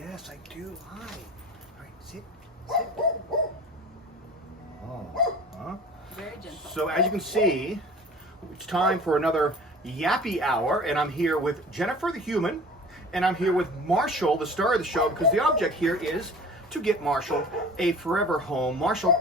Yes, I do. Hi. All right, sit. Sit. Oh. Huh? Very gentle. So as you can see, it's time for another Yappy hour, and I'm here with Jennifer the human, and I'm here with Marshall, the star of the show, because the object here is to get Marshall a forever home. Marshall,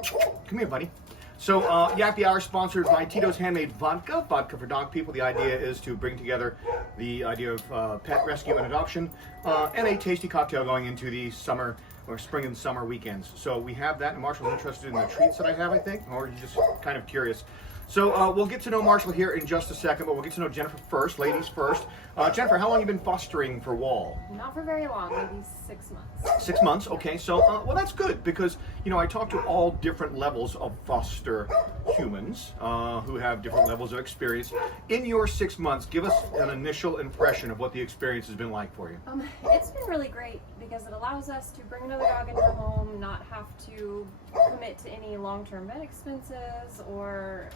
come here, buddy. So Yappy hour sponsored by Tito's Handmade Vodka, vodka for dog people. The idea is to bring together the idea of pet rescue and adoption, and a tasty cocktail going into the summer or spring and summer weekends. So we have that, and Marshall's interested in the treats that I have, I think, or he's just kind of curious. So we'll get to know Marshall here in just a second, but we'll get to know Jennifer first, ladies first. Jennifer, how long have you been fostering for Wall? Not for very long, maybe 6 months. 6 months, okay. So, well, that's good because, you know, I talk to all different levels of foster humans who have different levels of experience. In your 6 months, give us an initial impression of what the experience has been like for you. It's been really great because it allows us to bring another dog into the home, not have to commit to any long-term vet expenses or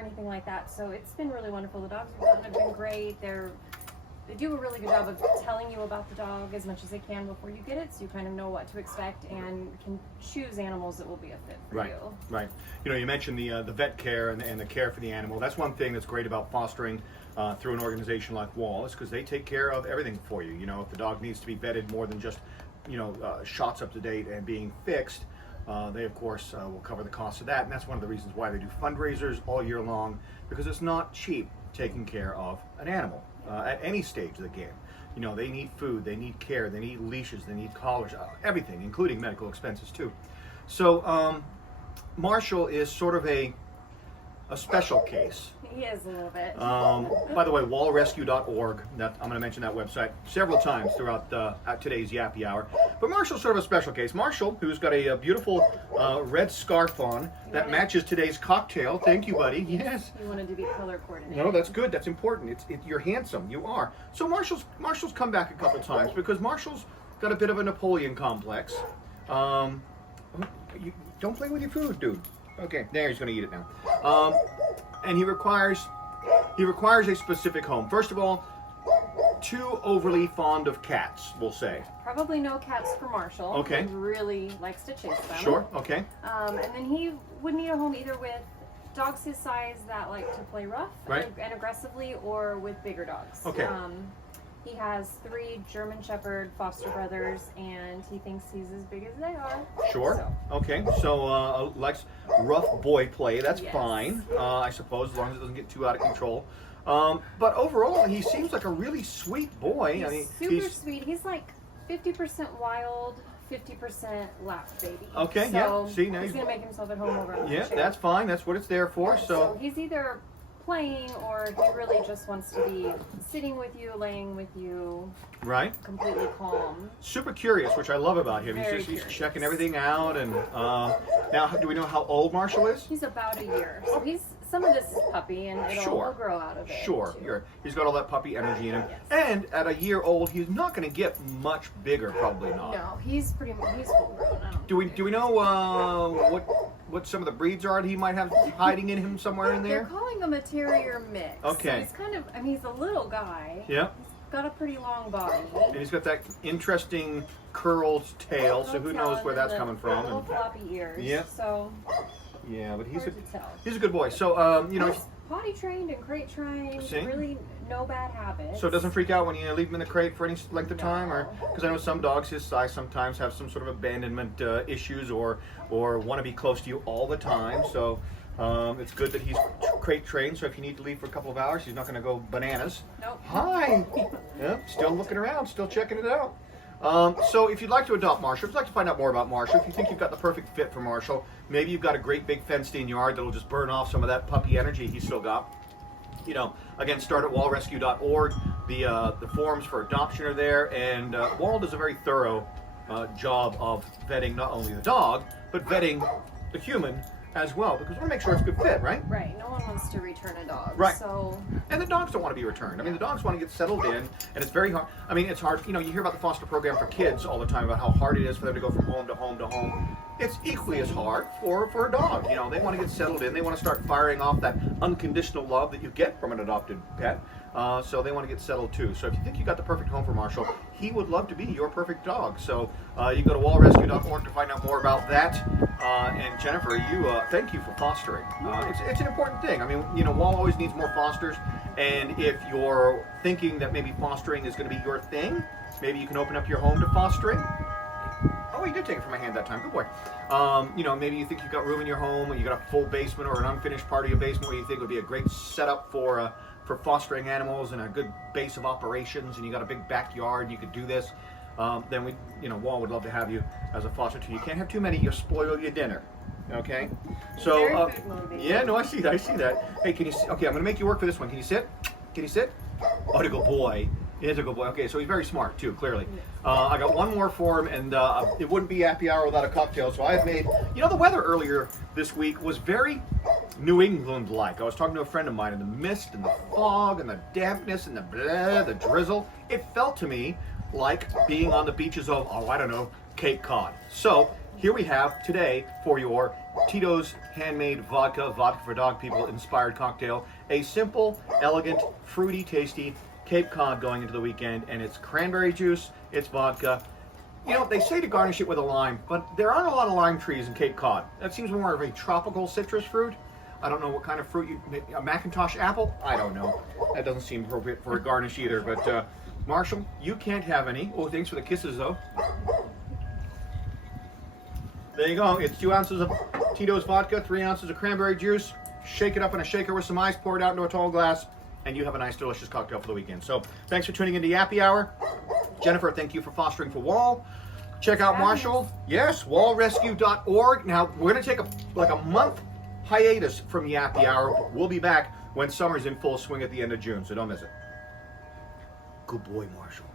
anything like that. So it's been really wonderful. The dogs have been great. They do a really good job of telling you about the dog as much as they can before you get it, so you kind of know what to expect and can choose animals that will be a fit for you. Right. You know, you mentioned the vet care and the care for the animal. That's one thing that's great about fostering through an organization like Wall, is because they take care of everything for you. You know, if the dog needs to be vetted more than just, you know, shots up to date and being fixed, they of course will cover the cost of that, and that's one of the reasons why they do fundraisers all year long, because it's not cheap taking care of an animal at any stage of the game. You know, they need food, they need care, they need leashes, they need collars, everything, including medical expenses too. So Marshall is sort of a special case. He is a little bit. By the way, wallrescue.org, I'm going to mention that website several times throughout today's Yappy Hour. But Marshall's sort of a special case. Marshall, who's got a beautiful red scarf on that matches today's cocktail. Thank you, buddy. Yes. You wanted to be color coordinated. No, that's good. That's important. You're handsome. You are. So Marshall's come back a couple times because Marshall's got a bit of a Napoleon complex. You don't play with your food, dude. Okay, there, he's going to eat it now. And he requires a specific home. First of all, too overly fond of cats, we'll say. Probably no cats for Marshall. Okay. He really likes to chase them. Sure, okay. And then he would need a home either with dogs his size that like to play rough and aggressively, or with bigger dogs. Okay. He has 3 German Shepherd foster brothers, and he thinks he's as big as they are. Sure. So. Okay. So likes rough boy play. That's fine, I suppose, as long as it doesn't get too out of control. But overall, he seems like a really sweet boy. He's super sweet. He's like 50% wild, 50% lap baby. Okay. So yeah. See, now he's gonna make himself at home over on the Yeah, chair. that's fine. That's what it's there for. So he's either playing, or he really just wants to be sitting with you, laying with you, completely calm. Super curious, which I love about him. He's checking everything out. And now, do we know how old Marshall is? He's about a year, so some of this is puppy, and it'll grow out of it. Sure, he's got all that puppy energy in him. Yes. And at a year old, he's not going to get much bigger, probably not. No, he's pretty much full grown. Do we know what some of the breeds are that he might have hiding in him somewhere in there? They're calling him a terrier mix. Okay. So he's kind of, he's a little guy. Yeah. He's got a pretty long body. And he's got that interesting curled tail, so who knows where that's coming from. Little floppy ears. Yeah. So. Yeah, but he's a good boy. So you know, he's potty trained and crate trained. Really, no bad habits. So it doesn't freak out when you leave him in the crate for any length of time, or because I know some dogs his size sometimes have some sort of abandonment issues, or want to be close to you all the time. So it's good that he's crate trained. So if you need to leave for a couple of hours, he's not going to go bananas. Nope. Hi. Yep. Still looking around. Still checking it out. So if you'd like to adopt Marshall, if you'd like to find out more about Marshall, if you think you've got the perfect fit for Marshall, maybe you've got a great big fenced-in yard that'll just burn off some of that puppy energy he's still got. You know, again, start at wallrescue.org. The forms for adoption are there, and Wall does a very thorough job of vetting not only the dog, but vetting the human as well, because we want to make sure it's a good fit, right? Right. No one wants to return a dog. Right. So. And the dogs don't want to be returned. I mean, the dogs want to get settled in, and it's very hard. I mean, it's hard. You know, you hear about the foster program for kids all the time about how hard it is for them to go from home to home to home. It's equally as hard for a dog. You know, they want to get settled in. They want to start firing off that unconditional love that you get from an adopted pet. So they want to get settled too. So if you think you got the perfect home for Marshall, he would love to be your perfect dog. So you can go to wallrescue.org to find out more about that. And Jennifer, thank you for fostering. It's an important thing. I mean, Wall always needs more fosters. And if you're thinking that maybe fostering is going to be your thing, maybe you can open up your home to fostering. Oh, he did take it from my hand that time. Good boy. Maybe you think you've got room in your home, and you got a full basement or an unfinished part of your basement where you think would be a great setup for fostering animals and a good base of operations, and you got a big backyard and you could do this. Then Wall would love to have you as a foster too. You can't have too many; you'll spoil your dinner. Okay. So Very food motivated. yeah, no, I see that. Hey, can you? Okay, I'm going to make you work for this one. Can you sit? Can you sit? Oh, a good boy. He's a good boy. Okay, so he's very smart too, clearly. I got one more for him, and it wouldn't be Yappy Hour without a cocktail. So I've made. The weather earlier this week was very New England-like. I was talking to a friend of mine, and the mist, and the fog, and the dampness, and the drizzle. It felt to me like being on the beaches of, Cape Cod. So here we have today for your Tito's handmade vodka for dog people inspired cocktail. A simple, elegant, fruity, tasty Cape Cod going into the weekend, and it's cranberry juice, it's vodka. They say to garnish it with a lime, but there aren't a lot of lime trees in Cape Cod. That seems more of a tropical citrus fruit. I don't know what kind of fruit a Macintosh apple? I don't know. That doesn't seem appropriate for a garnish either, but Marshall, you can't have any. Oh, thanks for the kisses though. There you go. It's 2 ounces of Tito's vodka, 3 ounces of cranberry juice. Shake it up in a shaker with some ice, pour it out into a tall glass, and you have a nice, delicious cocktail for the weekend. So thanks for tuning into Yappy Hour. Jennifer, thank you for fostering for Wall. Check out Marshall. Yes, wallrescue.org. Now, we're going to take a month hiatus from Yappy Hour. We'll be back when summer's in full swing at the end of June, so don't miss it. Good boy, Marshall.